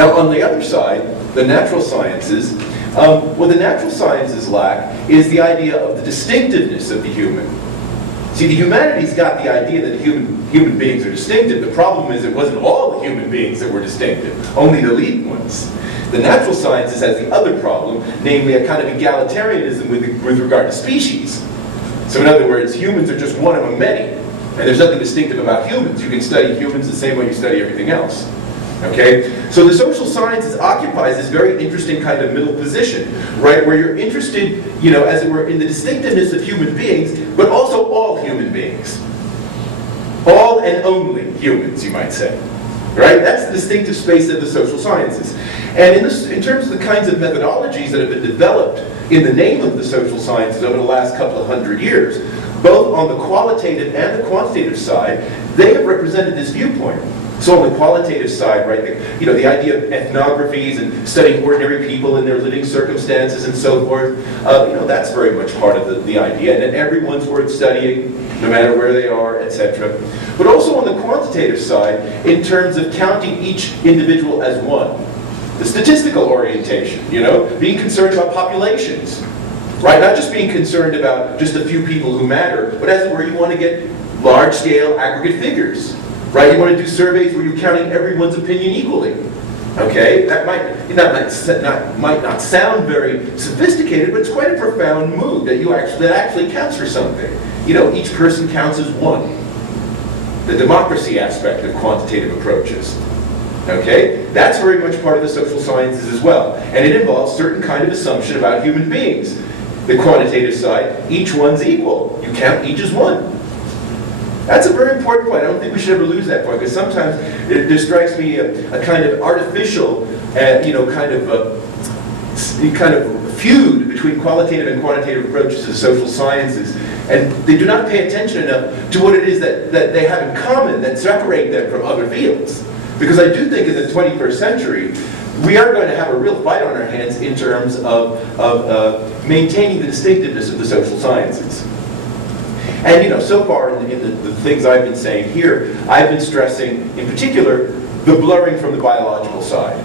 Now, on the other side, the natural sciences, what the natural sciences lack is the idea of the distinctiveness of the human. See, the humanities got the idea that human beings are distinctive. The problem is it wasn't all the human beings that were distinctive, only the elite ones. The natural sciences has the other problem, namely a kind of egalitarianism with regard to species. So in other words, humans are just one among many, and there's nothing distinctive about humans. You can study humans the same way you study everything else. Okay? So the social sciences occupies this very interesting kind of middle position, right, where you're interested, you know, as it were, in the distinctiveness of human beings, but also all human beings. All and only humans, you might say. Right? That's the distinctive space of the social sciences. And in terms of the kinds of methodologies that have been developed in the name of the social sciences over the last couple of hundred years, both on the qualitative and the quantitative side, they have represented this viewpoint. So on the qualitative side, right, the idea of ethnographies and studying ordinary people and their living circumstances and so forth, that's very much part of the idea, and that everyone's worth studying, no matter where they are, etc. But also on the quantitative side, in terms of counting each individual as one. The statistical orientation, being concerned about populations, right? Not just being concerned about just a few people who matter, but as it were, you want to get large-scale aggregate figures, right? You want to do surveys where you're counting everyone's opinion equally. Okay, that might not sound very sophisticated, but it's quite a profound move that actually counts for something. Each person counts as one. The democracy aspect of quantitative approaches. Okay, that's very much part of the social sciences as well, and it involves certain kind of assumption about human beings. The quantitative side, each one's equal. You count each as one. That's a very important point. I don't think we should ever lose that point, because sometimes there strikes me a kind of artificial, kind of feud between qualitative and quantitative approaches to social sciences, and they do not pay attention enough to what it is that they have in common that separate them from other fields. Because I do think in the 21st century, we are going to have a real fight on our hands in terms of maintaining the distinctiveness of the social sciences. And so far in the things I've been saying here, I've been stressing, in particular, the blurring from the biological side.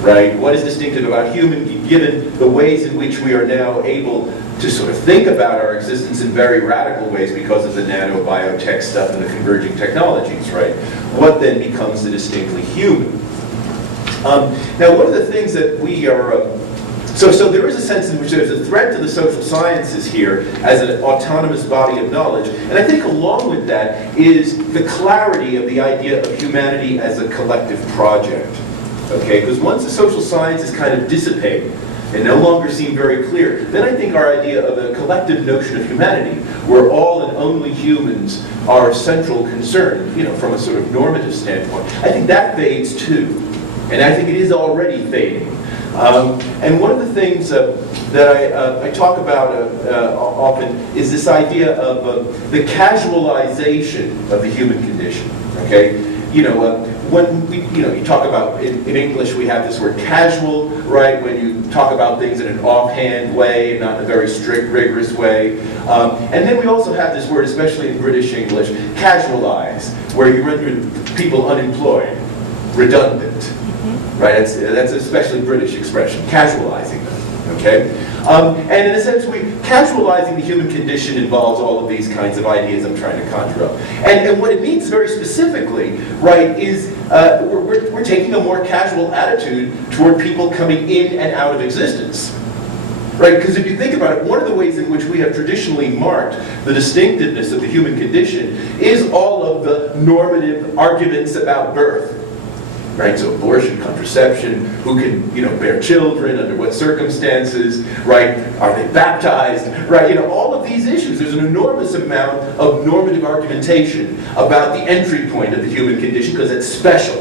Right? What is distinctive about human, given the ways in which we are now able to sort of think about our existence in very radical ways because of the nanobiotech stuff and the converging technologies, right? What then becomes the distinctly human? Now, one of the things that we are... So there is a sense in which there's a threat to the social sciences here as an autonomous body of knowledge. And I think along with that is the clarity of the idea of humanity as a collective project. Okay, because once the social sciences kind of dissipate and no longer seem very clear, then I think our idea of a collective notion of humanity, where all and only humans are of central concern, from a sort of normative standpoint, I think that fades too. And I think it is already fading. And one of the things that I talk about often is this idea of the casualization of the human condition. Okay, when you talk about in English, we have this word casual, right? When you talk about things in an offhand way, not in a very strict, rigorous way. And then we also have this word, especially in British English, casualize, where you render people unemployed, redundant. Right, that's an especially British expression, casualizing them, okay? And in a sense, casualizing the human condition involves all of these kinds of ideas I'm trying to conjure up. And what it means very specifically, right, is we're taking a more casual attitude toward people coming in and out of existence. Right, because if you think about it, one of the ways in which we have traditionally marked the distinctiveness of the human condition is all of the normative arguments about birth. Right, so abortion, contraception, who can, bear children, under what circumstances, right? Are they baptized? Right, all of these issues. There's an enormous amount of normative argumentation about the entry point of the human condition because it's special,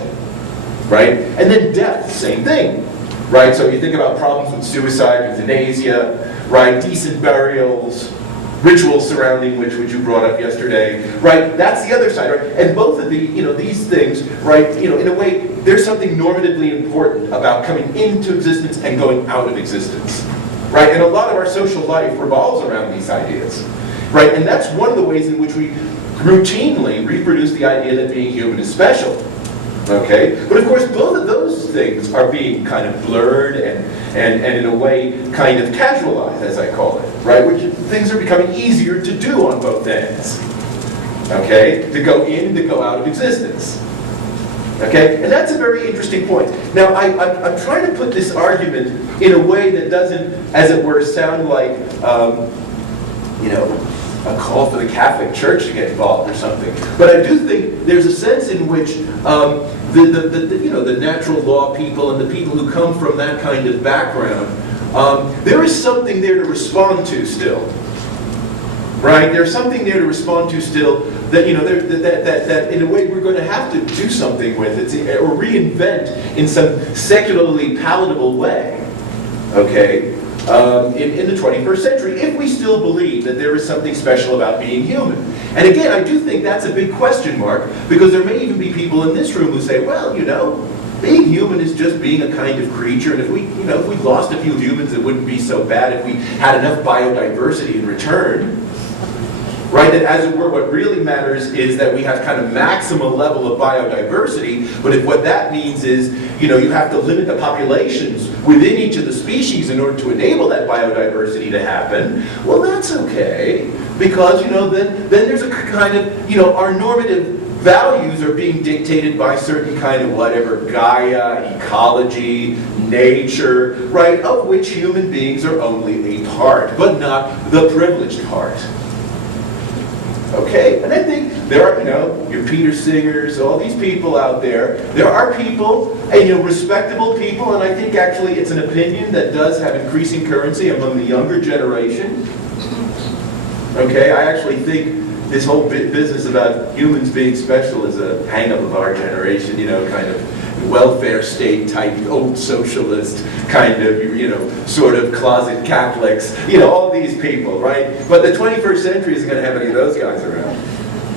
right? And then death, same thing, right? So you think about problems with suicide, euthanasia, right? Decent burials, rituals surrounding which you brought up yesterday, right? That's the other side, right? And both of these things, right? In a way, there's something normatively important about coming into existence and going out of existence, right? And a lot of our social life revolves around these ideas, right? And that's one of the ways in which we routinely reproduce the idea that being human is special, Okay? But of course, both of those things are being kind of blurred and in a way kind of casualized, as I call it, right? Which things are becoming easier to do on both ends. Okay? To go in and to go out of existence. Okay? And that's a very interesting point. Now, I'm trying to put this argument in a way that doesn't, as it were, sound like, you know, a call for the Catholic Church to get involved or something. But I do think there's a sense in which the natural law people and the people who come from that kind of background, there is something there to respond to still. Right? There's something there to respond to still that, you know, that in a way we're going to have to do something with it, or reinvent in some secularly palatable way. Okay? In the 21st century, if we still believe that there is something special about being human. And again, I do think that's a big question mark, because there may even be people in this room who say, well, you know, being human is just being a kind of creature, and if we lost a few humans, it wouldn't be so bad if we had enough biodiversity in return. Right, that as it were, what really matters is that we have kind of maximum level of biodiversity, but if what that means is, you know, you have to limit the populations within each of the species in order to enable that biodiversity to happen, well, that's okay, because, you know, then there's a kind of, you know, our normative values are being dictated by certain kind of whatever, Gaia, ecology, nature, right, of which human beings are only a part, but not the privileged part. Okay, and I think there are, you know, your Peter Singers, all these people out there. There are people, and, you know, respectable people, and I think actually it's an opinion that does have increasing currency among the younger generation. Okay, I actually think this whole business about humans being special is a hang-up of our generation, you know, kind of welfare state type, old socialist kind of, you know, sort of closet Catholics, you know, all these people, right? But the 21st century isn't going to have any of those guys around,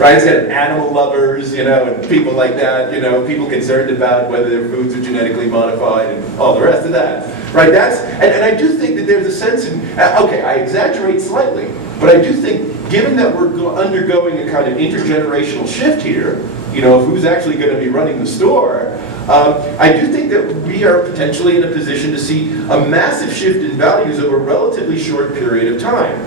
right? It's going to have animal lovers, you know, and people like that, you know, people concerned about whether their foods are genetically modified and all the rest of that, right? That's, and I do think that there's a sense in, okay, I exaggerate slightly, but I do think, given that we're undergoing a kind of intergenerational shift here, you know, of who's actually going to be running the store, I do think that we are potentially in a position to see a massive shift in values over a relatively short period of time.